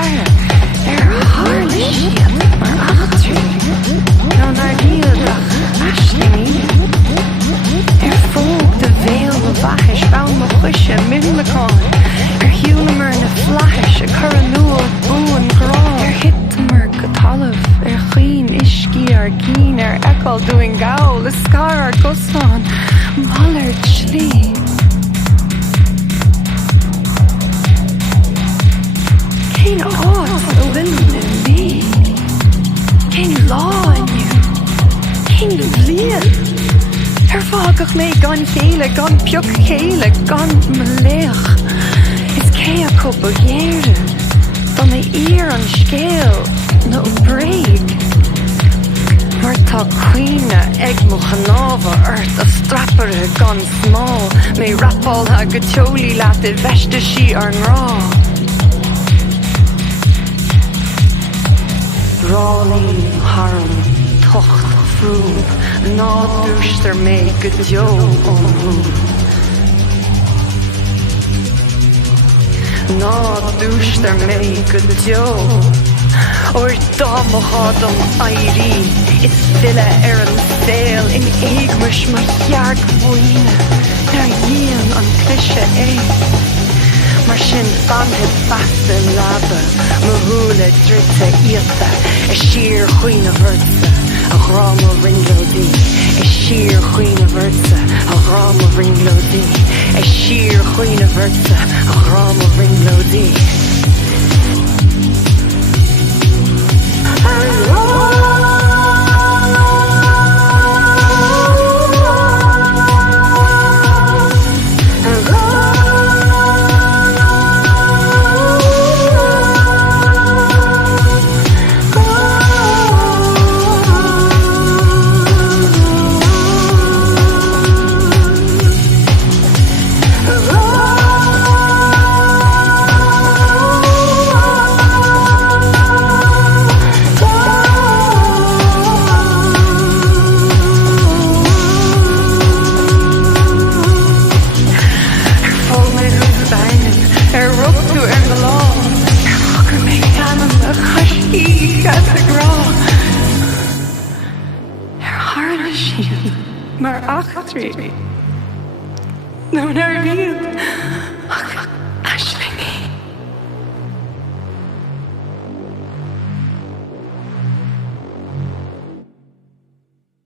Cara harna siad mar achtrú nó nar díaldach aisling fóg de bhéal na bhaithis bán mo chuise mimleáin hiúlamar na flaithis chur an nual búan grá hittamar go talamh chuoin iscí cín eáil dúin gáil is scar gosán mallard slí. Cén áit a bhfuil in mí? Cén lá aniu? Cén bbliain? Fágach mé gan chéile, gan peoch chéile, gan maléach. Is cé a cúpa géire, don é an scéal nó bréig. Mar tá cuoine ag mo chanáha ort a strappare gan smá, mé rapáiltha go teolaí leat I bheiste sí ar ngrá. Rálaí harm, tocht fúm, ná dúistar mé go deo ón rúm. Ná dúistar mé go deo O'r dom o chodom airi Is fila an sail in eagmish mar jarg bhuine Nar Luíonn an clise Mar sin banhead basta leaba Mahúla drita íta Sir chuoine bhirsa A Grá Mo Bhrionglóidí Sir chuoine bhirsa A Grá Mo Bhrionglóidí Sir chuoine bhirsa A Grá Mo Bhrionglóidí Maar 8 no, naar wie?